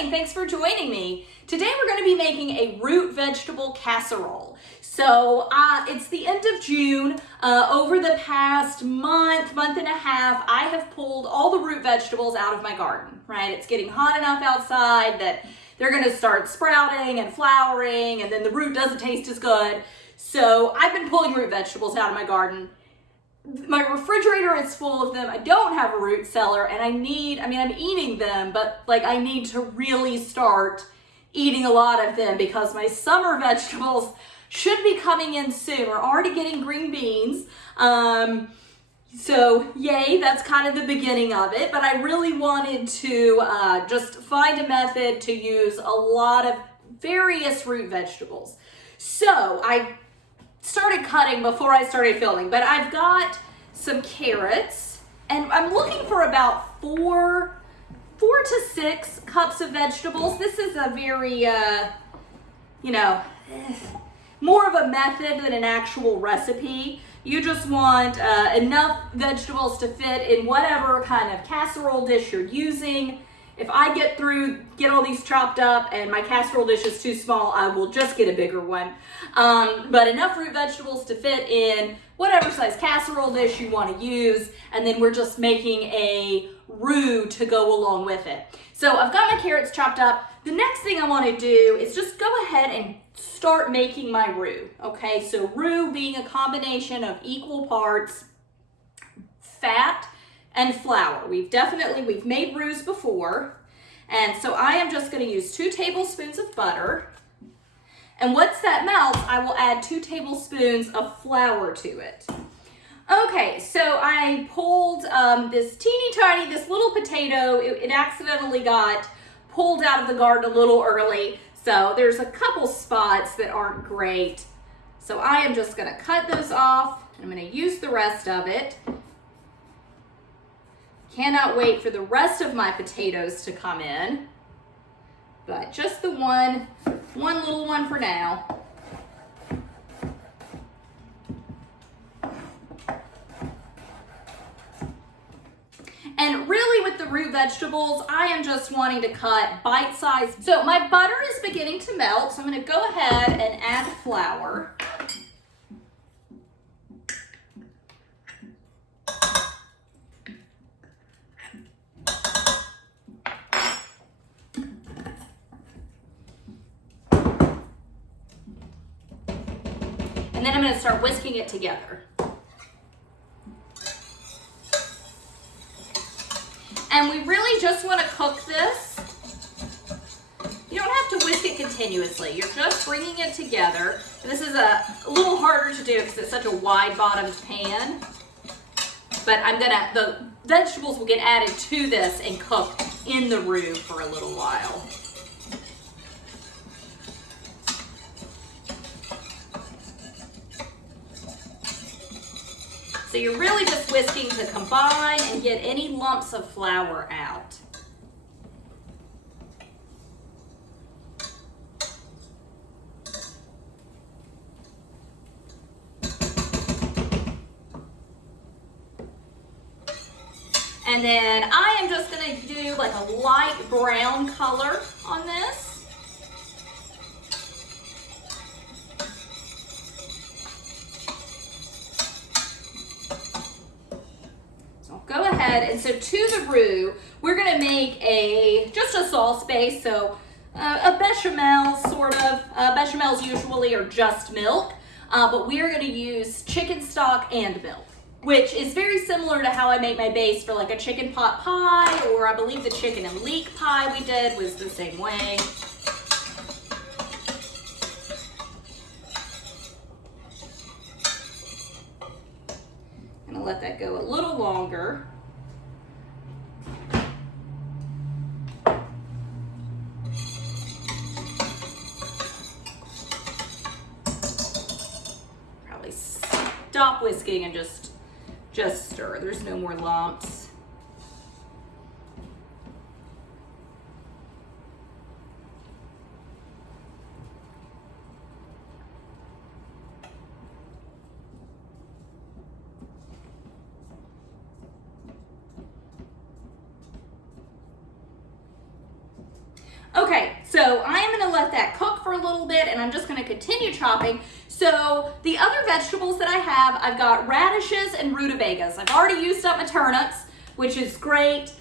morning. Thanks for joining me. Today we're going to be making a root vegetable casserole. So it's the end of June. Over the past month and a half, I have pulled all the root vegetables out of my garden, right? It's getting hot enough outside that they're going to start sprouting and flowering, and then the root doesn't taste as good. So I've been pulling root vegetables out of my garden. My refrigerator is full of them. I don't have a root cellar, and I'm eating them, but I need to really start eating a lot of them because my summer vegetables should be coming in soon. We're already getting green beans. So yay, that's kind of the beginning of it, but I really wanted to just find a method to use a lot of various root vegetables. So I started cutting before I started filming, but I've got some carrots, and I'm looking for about four to 6 cups of vegetables. This is a very, more of a method than an actual recipe. You just want enough vegetables to fit in whatever kind of casserole dish you're using. If I get all these chopped up and my casserole dish is too small, I will just get a bigger one. But enough root vegetables to fit in whatever size casserole dish you want to use, and then we're just making a roux to go along with it. So I've got my carrots chopped up. The next thing I want to do is just go ahead and start making my roux. Okay, so roux being a combination of equal parts fat and flour. We've made roux before, and so I am just going to use 2 tablespoons of butter, and once that melts, I will add 2 tablespoons of flour to it. Okay, so I pulled this little potato. It accidentally got pulled out of the garden a little early, so there's a couple spots that aren't great. So I am just going to cut those off, and I'm going to use the rest of it. Cannot wait for the rest of my potatoes to come in, but just the one little one for now. And really with the root vegetables, I am just wanting to cut bite-sized. So my butter is beginning to melt, so I'm going to go ahead and add flour. And then I'm going to start whisking it together. And we really just want to cook this. You don't have to whisk it continuously. You're just bringing it together. And this is a little harder to do because it's such a wide bottomed pan. But the vegetables will get added to this and cook in the roux for a little while. So you're really just whisking to combine and get any lumps of flour out. And then I am just going to do like a light brown color on this. Go ahead, and so to the roux, we're going to make just a sauce base, so a bechamel sort of. Bechamels usually are just milk, but we are going to use chicken stock and milk, which is very similar to how I make my base for like a chicken pot pie, or I believe the chicken and leek pie we did was the same way. Let that go a little longer. Probably stop whisking and just stir. There's no more lumps. Okay, so I am gonna let that cook for a little bit and I'm just gonna continue chopping. So the other vegetables that I have, I've got radishes and rutabagas. I've already used up my turnips, which is great.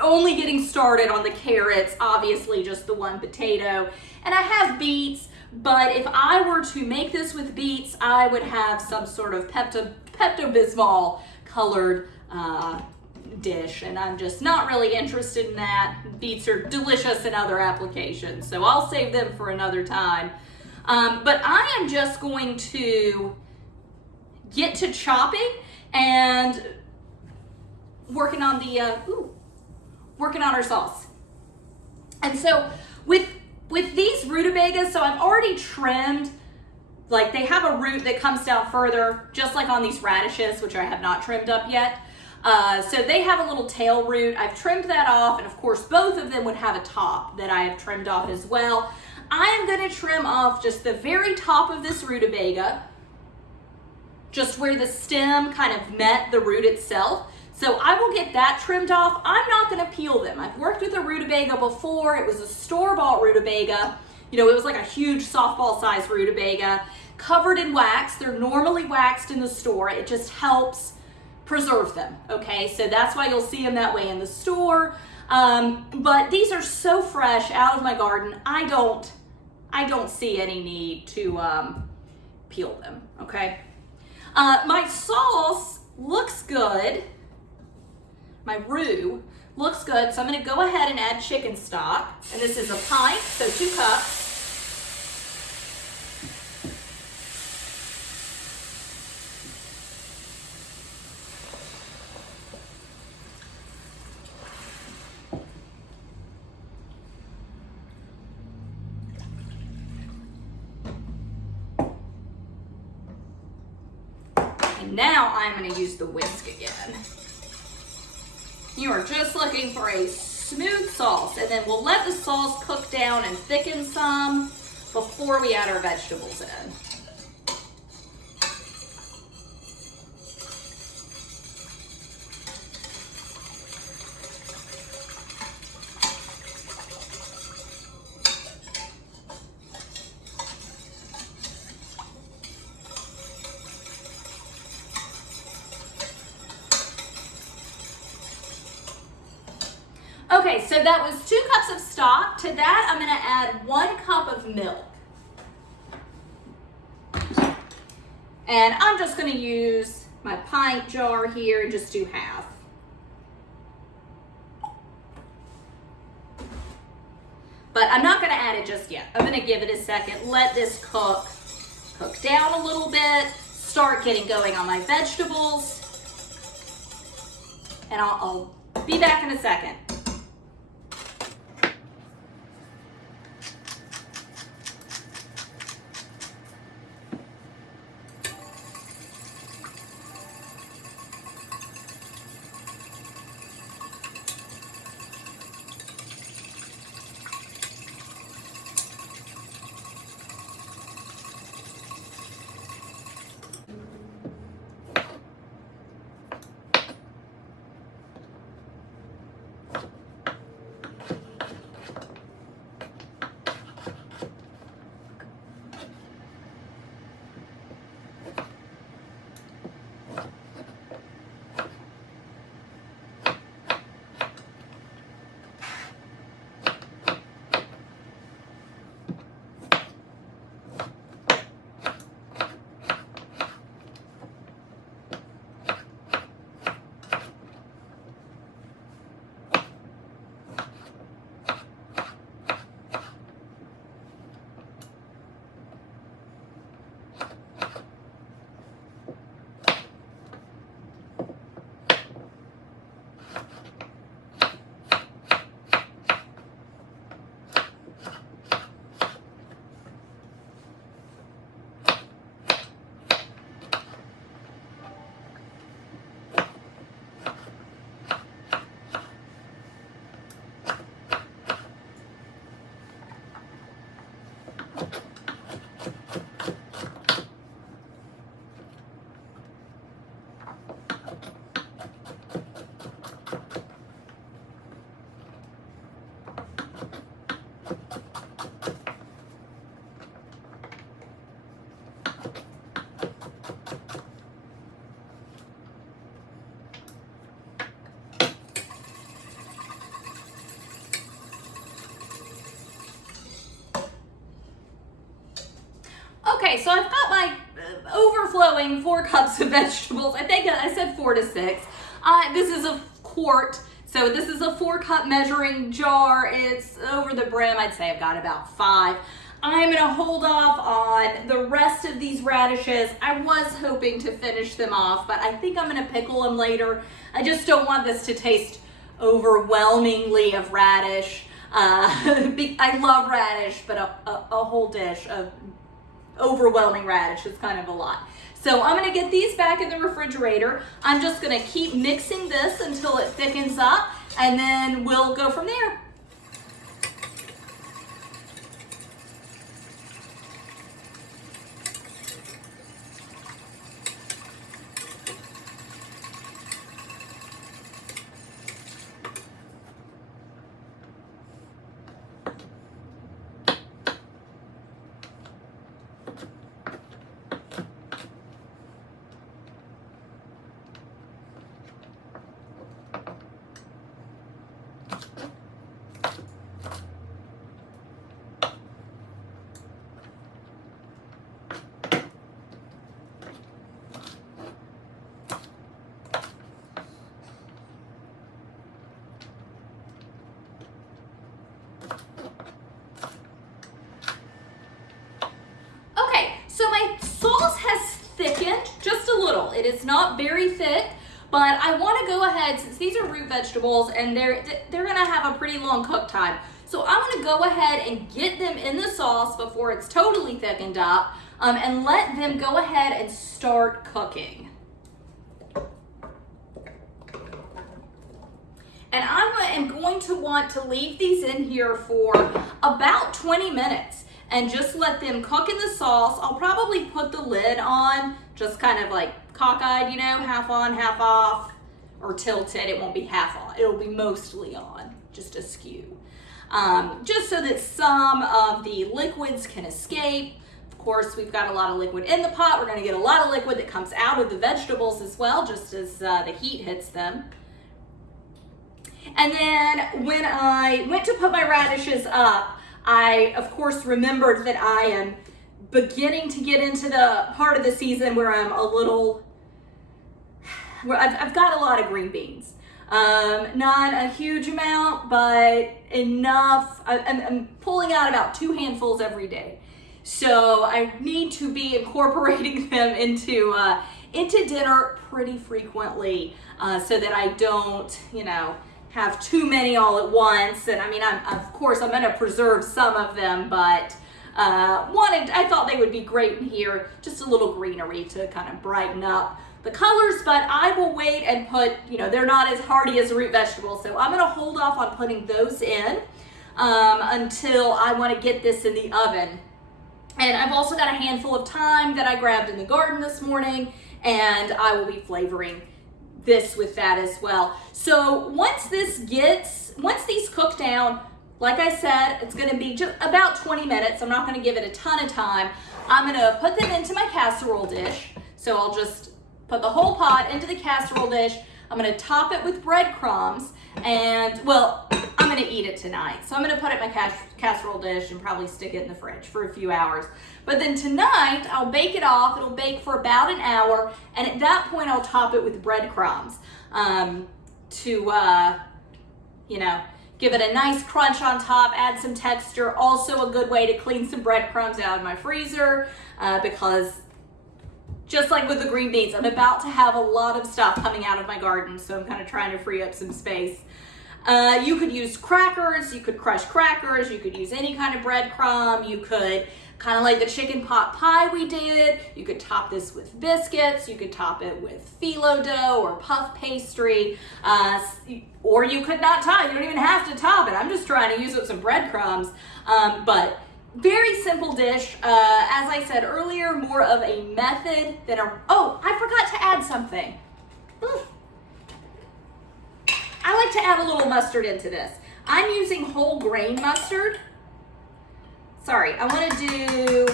Only getting started on the carrots, obviously just the one potato. And I have beets, but if I were to make this with beets, I would have some sort of Pepto-Bismol colored dish, and I'm just not really interested in that. Beets are delicious in other applications, so I'll save them for another time. But I am just going to get to chopping and working on our sauce. And so with these rutabagas, so I've already trimmed, like they have a root that comes down further, just like on these radishes, which I have not trimmed up yet. So they have a little tail root. I've trimmed that off, and of course both of them would have a top that I have trimmed off as well. I am going to trim off just the very top of this rutabaga, just where the stem kind of met the root itself. So I will get that trimmed off. I'm not going to peel them. I've worked with a rutabaga before. It was a store-bought rutabaga. You know, it was like a huge softball-sized rutabaga covered in wax. They're normally waxed in the store. It just helps preserve them, okay? So that's why you'll see them that way in the store. But these are so fresh out of my garden, I don't see any need to peel them, okay? My sauce looks good. My roux looks good, so I'm gonna go ahead and add chicken stock. And this is a pint, so 2 cups. And now I'm going to use the whisk again. You are just looking for a smooth sauce, and then we'll let the sauce cook down and thicken some before we add our vegetables in. Okay, so that was 2 cups of stock. To that, I'm gonna add 1 cup of milk. And I'm just gonna use my pint jar here and just do half. But I'm not gonna add it just yet. I'm gonna give it a second, let this cook down a little bit, start getting going on my vegetables. And I'll be back in a second. Okay, so I've got my overflowing 4 cups of vegetables. I think I said 4 to 6. This is a quart, so this is a 4-cup measuring jar. It's over the brim. I'd say I've got about 5. I'm gonna hold off on the rest of these radishes. I was hoping to finish them off, but I think I'm gonna pickle them later. I just don't want this to taste overwhelmingly of radish. I love radish, but a whole dish of overwhelming radish is kind of a lot. So I'm gonna get these back in the refrigerator. I'm just gonna keep mixing this until it thickens up, and then we'll go from there. So my sauce has thickened just a little. It is not very thick, but I want to go ahead, since these are root vegetables and they're going to have a pretty long cook time. So I'm going to go ahead and get them in the sauce before it's totally thickened up, and let them go ahead and start cooking. And I am going to want to leave these in here for about 20 minutes. And just let them cook in the sauce. I'll probably put the lid on, just kind of like cockeyed, you know, half on, half off, or tilted. It won't be half on, it'll be mostly on, just askew. Just so that some of the liquids can escape. Of course, we've got a lot of liquid in the pot. We're gonna get a lot of liquid that comes out of the vegetables as well, just as the heat hits them. And then when I went to put my radishes up, I, of course, remembered that I am beginning to get into the part of the season where I'm where I've got a lot of green beans. Not a huge amount, but enough. I'm pulling out about 2 handfuls every day. So I need to be incorporating them into dinner pretty frequently, so that I don't, have too many all at once. And I mean, of course I'm gonna preserve some of them, but I thought they would be great in here, just a little greenery to kind of brighten up the colors. But I will wait and put, they're not as hardy as root vegetables, so I'm gonna hold off on putting those in until I want to get this in the oven. And I've also got a handful of thyme that I grabbed in the garden this morning, and I will be flavoring this with that as well. So once these cook down, like I said, it's gonna be just about 20 minutes. I'm not gonna give it a ton of time. I'm gonna put them into my casserole dish. So I'll just put the whole pot into the casserole dish. I'm gonna top it with breadcrumbs, and well, I'm gonna eat it tonight. So I'm gonna put it in my casserole dish and probably stick it in the fridge for a few hours. But then tonight, I'll bake it off. It'll bake for about an hour, and at that point, I'll top it with breadcrumbs to give it a nice crunch on top, add some texture. Also a good way to clean some breadcrumbs out of my freezer, because just like with the green beans, I'm about to have a lot of stuff coming out of my garden, so I'm kind of trying to free up some space. You could use crackers, you could crush crackers, you could use any kind of breadcrumb, you could, kind of like the chicken pot pie we did, you could top this with biscuits, you could top it with phyllo dough or puff pastry, or you could not top it. You don't even have to top it. I'm just trying to use up some breadcrumbs, but very simple dish. As I said earlier, more of a method than oh, I forgot to add something. I like to add a little mustard into this. I'm using whole grain mustard. Sorry, I want to do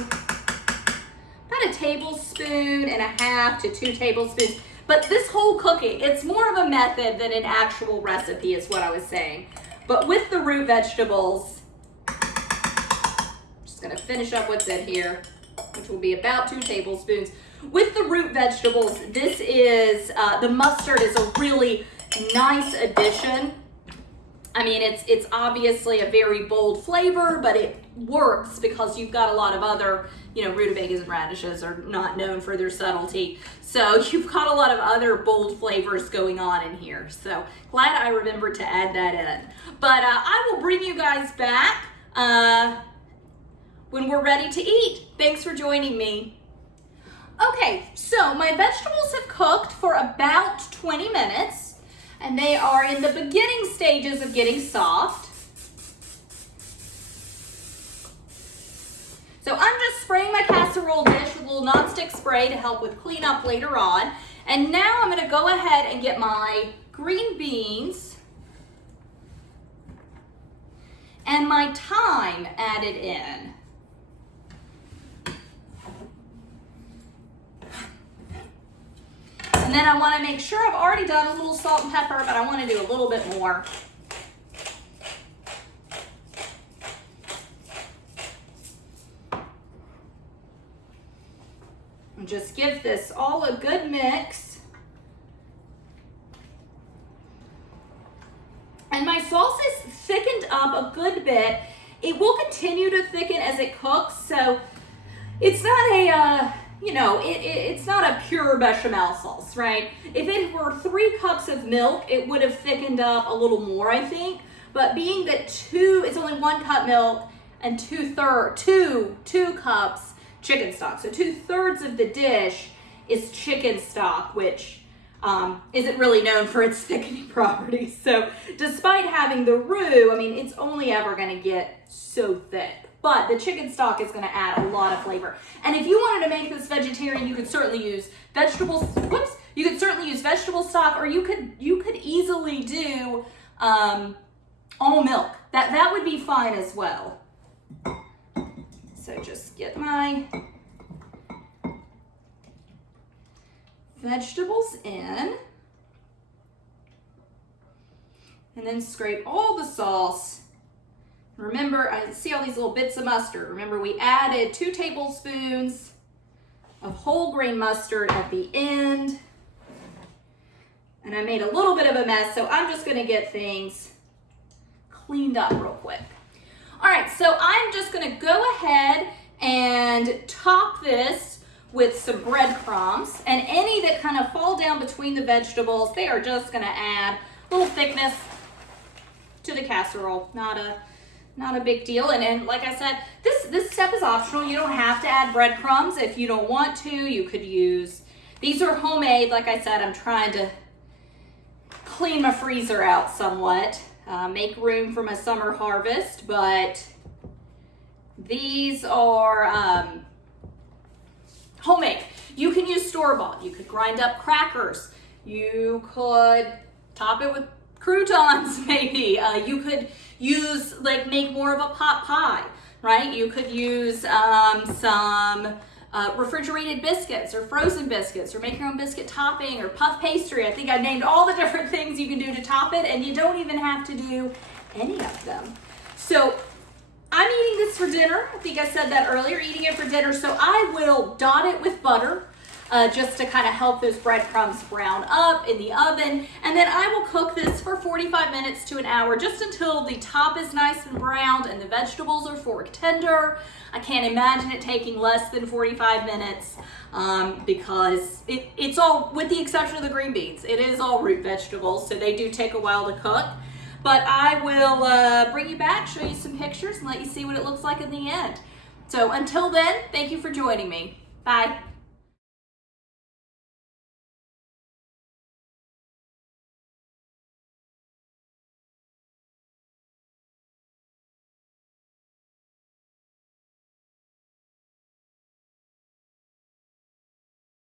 about a tablespoon and a half to 2 tablespoons. But this whole cooking, it's more of a method than an actual recipe is what I was saying. But with the root vegetables, I'm just gonna finish up what's in here. which will be about 2 tablespoons. With the root vegetables, this is, the mustard is a really nice addition. I mean, it's obviously a very bold flavor, but it works because you've got a lot of other, you know, rutabagas and radishes are not known for their subtlety. So you've got a lot of other bold flavors going on in here. So glad I remembered to add that in. But I will bring you guys back when we're ready to eat. Thanks for joining me. Okay, so my vegetables have cooked for about 20 minutes. And they are in the beginning stages of getting soft. So I'm just spraying my casserole dish with a little nonstick spray to help with cleanup later on. And now I'm going to go ahead and get my green beans and my thyme added in. And then I want to make sure I've already done a little salt and pepper, but I want to do a little bit more. And just give this all a good mix. And my sauce is thickened up a good bit. It will continue to thicken as it cooks, so it's not a you know, it's not a pure bechamel sauce, right? If it were 3 cups of milk, it would have thickened up a little more, I think. But being that it's only 1 cup milk and 2 cups chicken stock. So 2/3 of the dish is chicken stock, which isn't really known for its thickening properties. So despite having the roux, I mean, it's only ever gonna get so thick. But the chicken stock is going to add a lot of flavor. And if you wanted to make this vegetarian, you could certainly use vegetables. Whoops! You could certainly use vegetable stock, or you could easily do all milk. That would be fine as well. So just get my vegetables in, and then scrape all the sauce. Remember, I see all these little bits of mustard. Remember, we added 2 tablespoons of whole grain mustard at the end. And I made a little bit of a mess, so I'm just gonna get things cleaned up real quick. All right, so I'm just gonna go ahead and top this with some breadcrumbs. And any that kind of fall down between the vegetables, they are just gonna add a little thickness to the casserole. Not a big deal. And like I said, this step is optional. You don't have to add breadcrumbs if you don't want to. You could use, these are homemade. Like I said, I'm trying to clean my freezer out somewhat, make room for my summer harvest, but these are homemade. You can use store-bought. You could grind up crackers. You could top it with croutons, maybe. You could use, like, make more of a pot pie, right? You could use some refrigerated biscuits or frozen biscuits, or make your own biscuit topping or puff pastry. I think I named all the different things you can do to top it, and you don't even have to do any of them. So I'm eating this for dinner. I think I said that earlier, eating it for dinner. So I will dot it with butter, just to kind of help those breadcrumbs brown up in the oven. And then I will cook this for 45 minutes to an hour, just until the top is nice and browned and the vegetables are fork tender. I can't imagine it taking less than 45 minutes because it's all, with the exception of the green beans, it is all root vegetables, so they do take a while to cook. But I will bring you back, show you some pictures, and let you see what it looks like in the end. So until then, thank you for joining me. Bye.